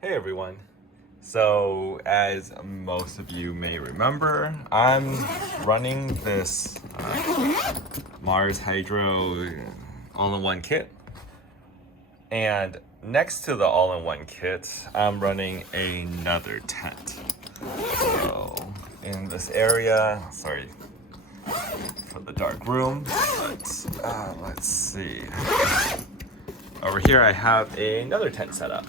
Hey everyone. So, as most of you may remember, I'm running this Mars Hydro all-in-one kit. And next to the all-in-one kit, I'm running another tent. So, in this area, sorry for the dark room, but let's see. Over here I have another tent set up.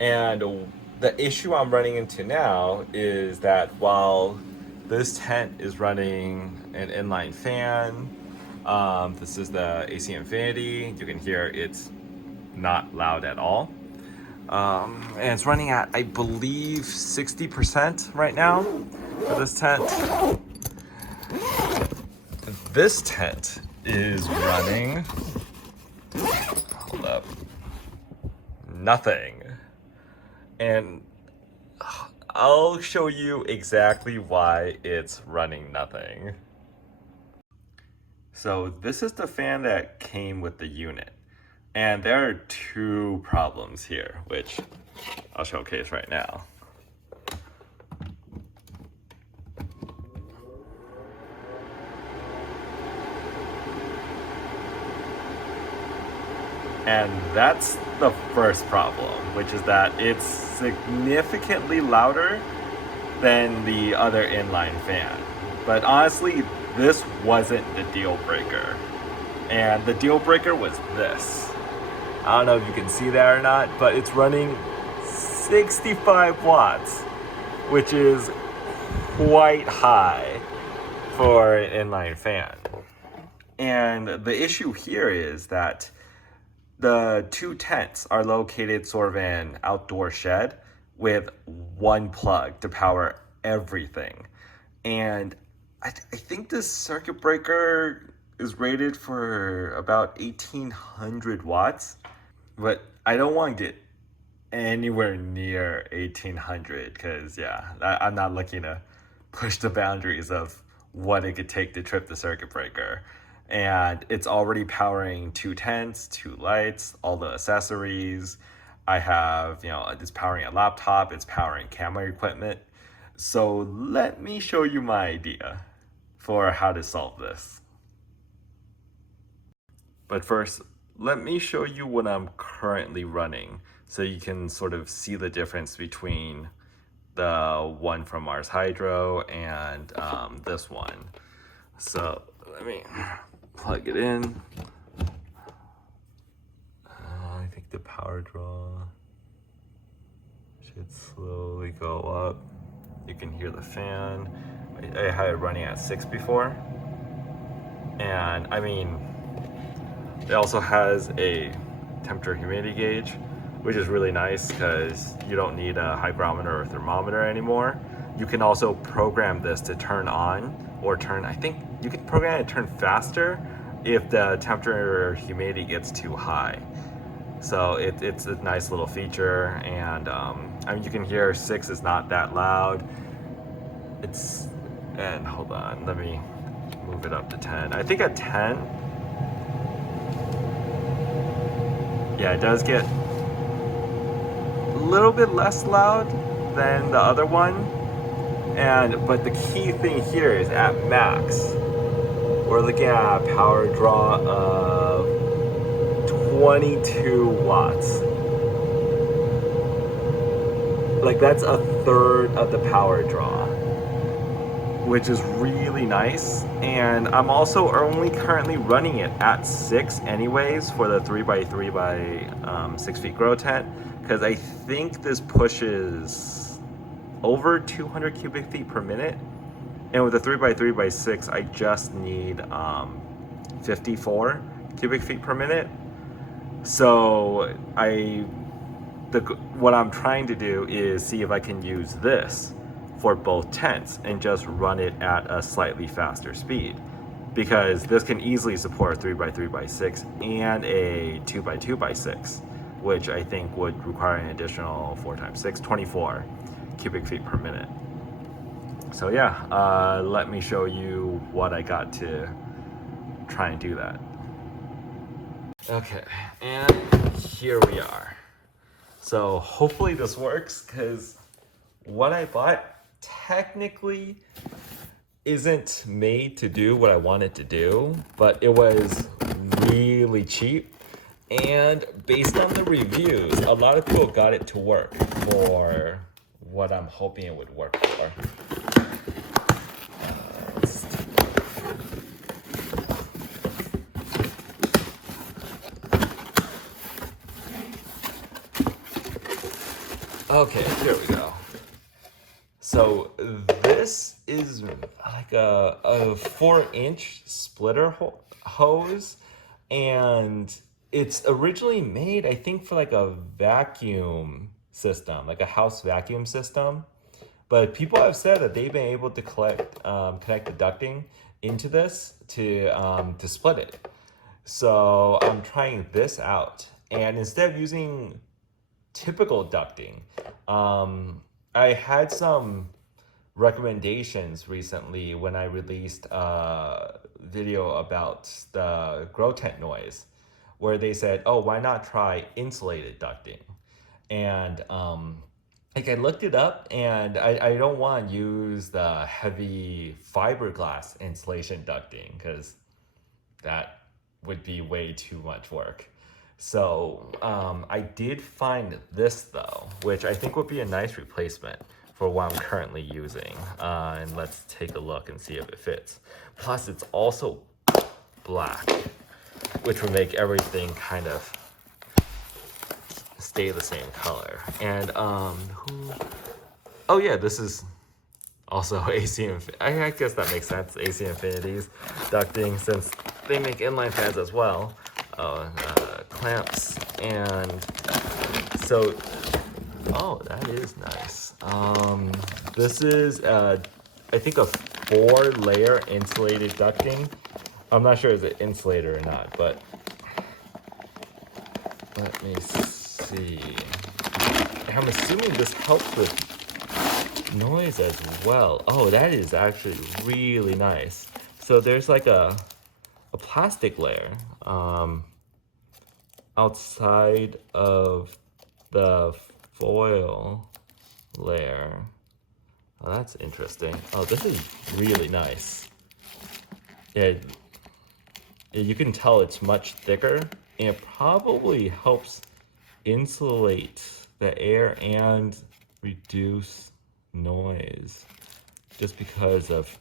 And the issue I'm running into now is that while this tent is running an inline fan, this is the AC Infinity, you can hear it's not loud at all. And it's running at, I believe, 60% right now for this tent. This tent is running, hold up, nothing. And I'll show you exactly why it's running nothing. So this is the fan that came with the unit. And there are two problems here, which I'll showcase right now. And that's the first problem, which is that it's significantly louder than the other inline fan. But honestly, this wasn't the deal breaker. And the deal breaker was this. I don't know if you can see that or not, but it's running 65 watts, which is quite high for an inline fan. And the issue here is that the two tents are located sort of in an outdoor shed with one plug to power everything. And I think this circuit breaker is rated for about 1800 watts, but I don't want to get anywhere near 1800 because, yeah, I'm not looking to push the boundaries of what it could take to trip the circuit breaker. And it's already powering two tents, two lights, all the accessories. I have, it's powering a laptop, it's powering camera equipment. So let me show you my idea for how to solve this. But first, let me show you what I'm currently running so you can sort of see the difference between the one from Mars Hydro and this one. So let me plug it in. I think the power draw should slowly go up. You can hear the fan. I had it running at 6 before. And I mean, it also has a temperature humidity gauge, which is really nice because you don't need a hygrometer or thermometer anymore. You can also program this to turn on or turn, I think you can program it to turn faster if the temperature or humidity gets too high. So it's a nice little feature, and I mean, you can hear 6 is not that loud. And hold on, let me move it up to 10. I think at 10, yeah, it does get a little bit less loud than the other one. But the key thing here is at max, we're looking at a power draw of 22 watts. Like, that's a third of the power draw, which is really nice. And I'm also only currently running it at 6 anyways for the 3x3 by 6 feet grow tent, because I think this pushes over 200 cubic feet per minute. And with the 3x3 by 6, I just need 54 cubic feet per minute. So what I'm trying to do is see if I can use this for both tents and just run it at a slightly faster speed, because this can easily support 3x3 by 6 and a 2x2 by 6, which I think would require an additional 4 times 6, 24 cubic feet per minute. So yeah, let me show you what I got to try and do that. Okay, and here we are. So hopefully this works, because what I bought technically isn't made to do what I want it to do, but it was really cheap. And based on the reviews, a lot of people got it to work for what I'm hoping it would work for. Okay, here we go. So this is like a 4-inch splitter hose, and it's originally made, I think, for like a vacuum system, like a house vacuum system. But people have said that they've been able to connect the ducting into this to split it. So I'm trying this out, and instead of using typical ducting, I had some recommendations recently when I released a video about the grow tent noise, where they said, oh, why not try insulated ducting? And like I looked it up, and I don't want to use the heavy fiberglass insulation ducting, because that would be way too much work. So I did find this though, which I think would be a nice replacement for what I'm currently using. And let's take a look and see if it fits. Plus it's also black, which will make everything kind of stay the same color. And oh yeah, this is also AC I guess that makes sense. AC Infinity's ducting, since they make inline fans as well. Clamps, and so, oh, that is nice. This is I think a 4-layer insulated ducting. I'm not sure if it's an insulator or not, but let me see. I'm assuming this helps with noise as well. Oh, that is actually really nice. So there's like a plastic layer outside of the foil layer. Oh, that's interesting. Oh, this is really nice. Yeah, you can tell it's much thicker, and it probably helps insulate the air and reduce noise, just because of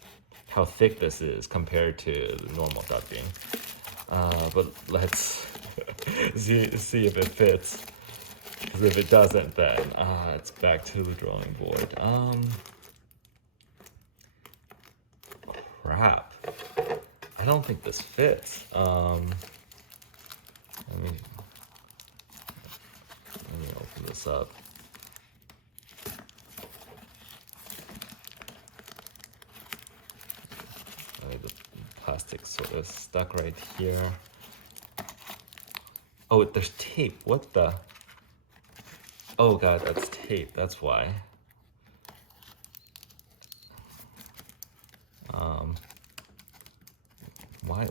how thick this is compared to the normal ducting. But let's see if it fits. Because if it doesn't, then it's back to the drawing board. Crap. I don't think this fits. Let me open this up. The plastic sort of stuck right here. Oh, there's tape. What the? Oh god, that's tape. That's why.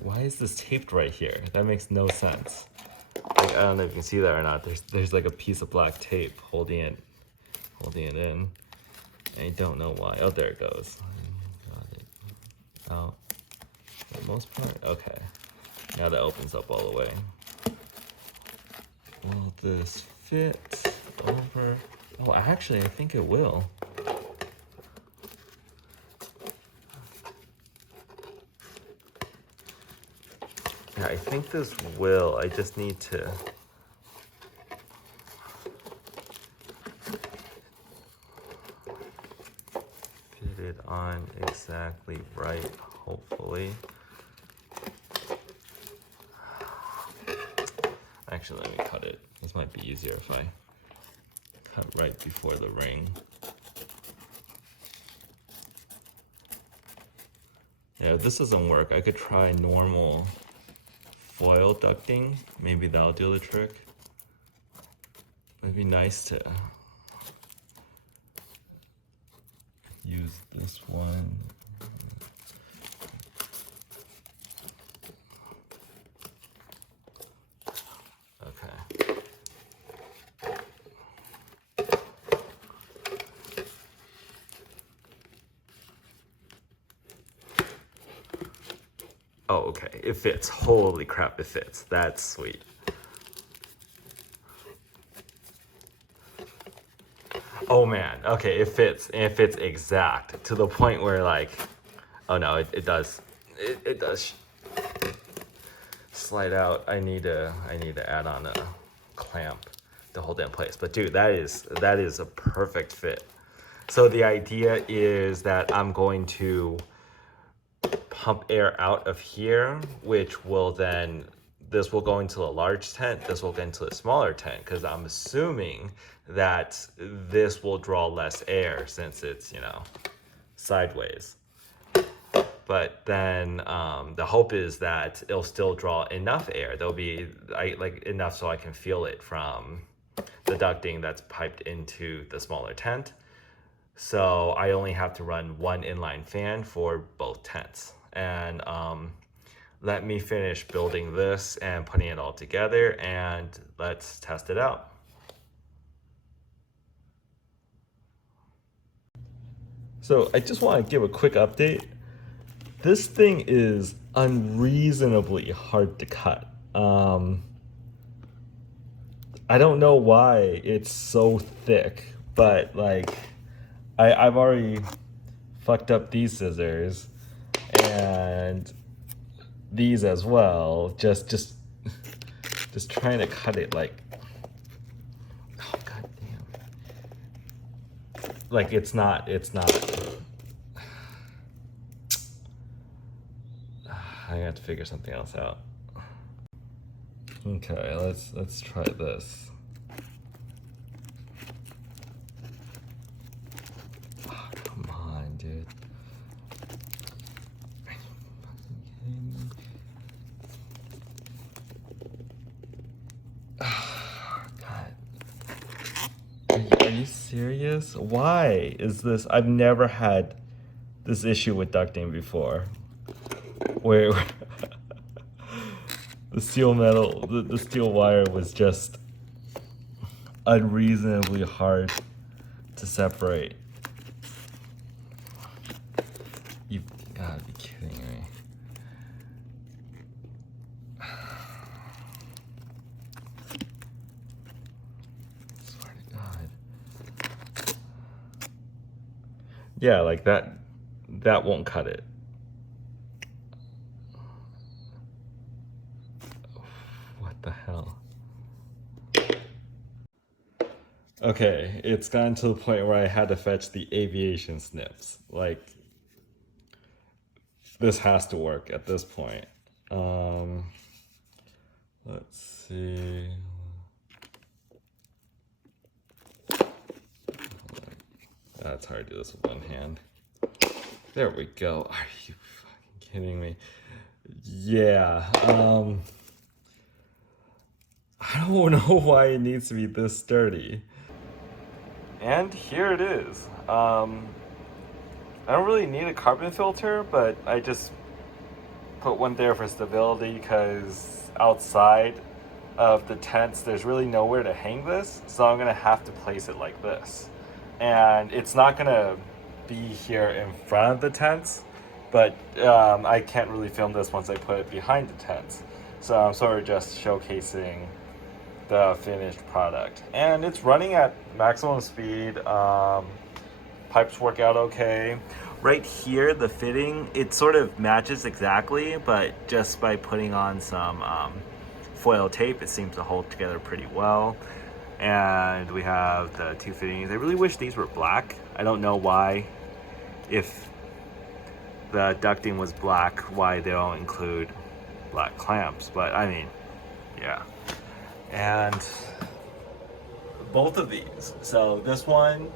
Why is this taped right here? That makes no sense. Like, I don't know if you can see that or not. There's like a piece of black tape holding it in. I don't know why. Oh, there it goes. Got it. Oh, for the most part, okay. Now that opens up all the way. Will this fit over? Oh, actually, I think it will. Yeah, I think this will. I just need to fit it on exactly right, hopefully. Actually, let me cut it. This might be easier if I cut right before the ring. Yeah, if this doesn't work, I could try normal foil ducting. Maybe that'll do the trick. It'd be nice to use this one. Okay. Oh, okay, it fits. Holy crap, it fits. That's sweet. Oh man, okay, it fits. And it fits exact to the point where like, oh no, it does. It does slide out. I need to add on a clamp to hold it in place. But dude, that is a perfect fit. So the idea is that I'm going to pump air out of here, which will then, this will go into a large tent, this will go into a smaller tent, because I'm assuming that this will draw less air since it's, you know, sideways. But then the hope is that it'll still draw enough air. There'll be like enough so I can feel it from the ducting that's piped into the smaller tent. So I only have to run one inline fan for both tents. And let me finish building this and putting it all together, and let's test it out. So I just want to give a quick update. This thing is unreasonably hard to cut. I don't know why it's so thick, but like I've already fucked up these scissors and these as well. Just trying to cut it like, oh god damn. Like it's not. I have to figure something else out. Okay, let's try this. Oh, come on, dude. Are you fucking kidding me? Oh, God. Are you serious? Why is this? I've never had this issue with ducting before. Where the steel metal, the steel wire was just unreasonably hard to separate. You've gotta be kidding me. Swear to God. Yeah, like that won't cut it. What the hell? Okay, it's gotten to the point where I had to fetch the aviation snips. Like, this has to work at this point. Let's see. It's hard to do this with one hand. There we go. Are you fucking kidding me? Yeah. I don't know why it needs to be this sturdy. And here it is. I don't really need a carbon filter, but I just put one there for stability because outside of the tents, there's really nowhere to hang this. So I'm gonna have to place it like this. And it's not gonna be here in front of the tents, but I can't really film this once I put it behind the tents. So I'm sort of just showcasing the finished product. And it's running at maximum speed. Pipes work out okay. Right here, the fitting, it sort of matches exactly, but just by putting on some foil tape, it seems to hold together pretty well. And we have the two fittings. I really wish these were black. I don't know why, if the ducting was black, why they don't include black clamps, but I mean, yeah. And both of these, so this one,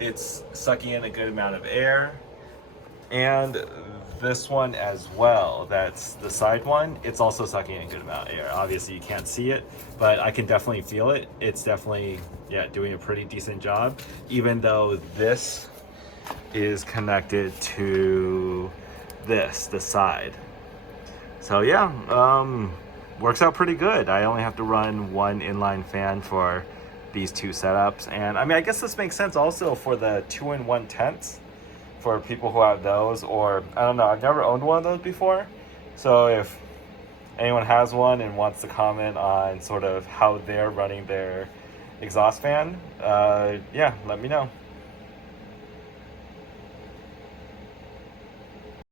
it's sucking in a good amount of air, and this one as well, that's the side one, it's also sucking in a good amount of air. Obviously you can't see it, but I can definitely feel it. It's definitely, yeah, doing a pretty decent job, even though this is connected to this, the side. So yeah, works out pretty good. I only have to run one inline fan for these two setups. And I mean, I guess this makes sense also for the 2-in-1 tents for people who have those, or I don't know, I've never owned one of those before. So if anyone has one and wants to comment on sort of how they're running their exhaust fan, yeah, let me know.